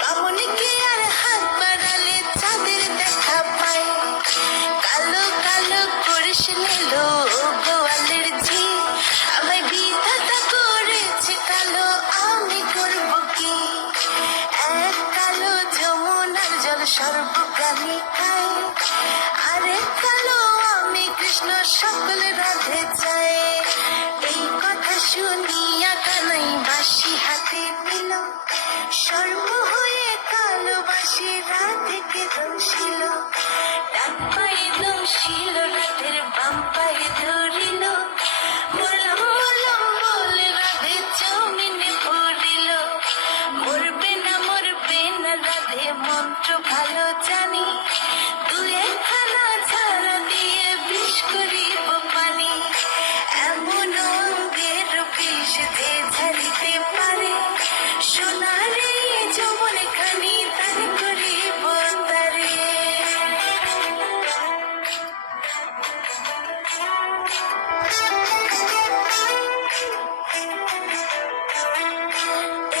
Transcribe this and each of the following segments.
কামনিকে আর হাত বাড়ালে চাঁদের দেখা পাই, কালো কালো করিস নিলো গোয়ালের ঝি, আমায় বিধাতা করেছে কালো, আমি করব কি? এক কালো যমুনার জল সর্বপ্রাণী খাই, আরে কালো আমি কৃষ্ণ সকল রাধে চাই। এই কথা শুনিয়া কানাই বাঁশি হাতে নিল, সর্ব হয়ে কালো বাঁশি রাধেকে দংশিল, ডান পায়ে দংশিল রাধের বাম পায়ে ধরিল, বললাম বললাম বলে রাধে জমিনে পড়িল, মরবে না রাধে মন্ত্র ভালো জানি, দু একখানা ঝাড়া দিয়ে বিষ করিব পানি, এমন অঙ্গের বিষ যে ঝাড়িতে পারে, সোনারে যমন খানি তার করিব তারে।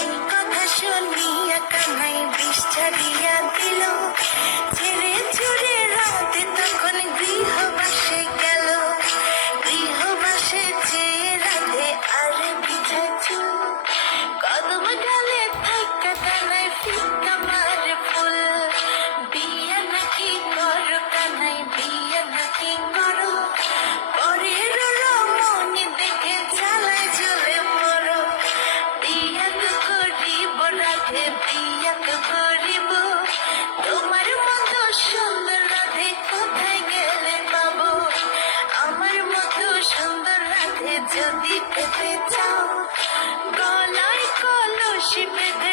এই কথা শুনিয়া কানাই বিষ ছাড়িয়া দিল, ছেড়ে ছুড়ে রাতে তখন গৃহবাসে গেল, গৃহবাসে চেয়ে রাধে আর বিছাছু, কদম ডালে থাকা কানাই ফিক্কা মারে ফুল, বিয়া নাকি করো কানাই বিয়া নাকি করো, পরের রমণী দেখে জ্বালায় জ্বলে মরো, বিয়া তো করিব রাধে বিয়া তো করিব, তোমার মতো সুন্দর রাধে কোথায় গেলে পাবো, আমার মতো সুন্দর রাধে যদি পেতে চাও, গলায় কলসি বেঁধে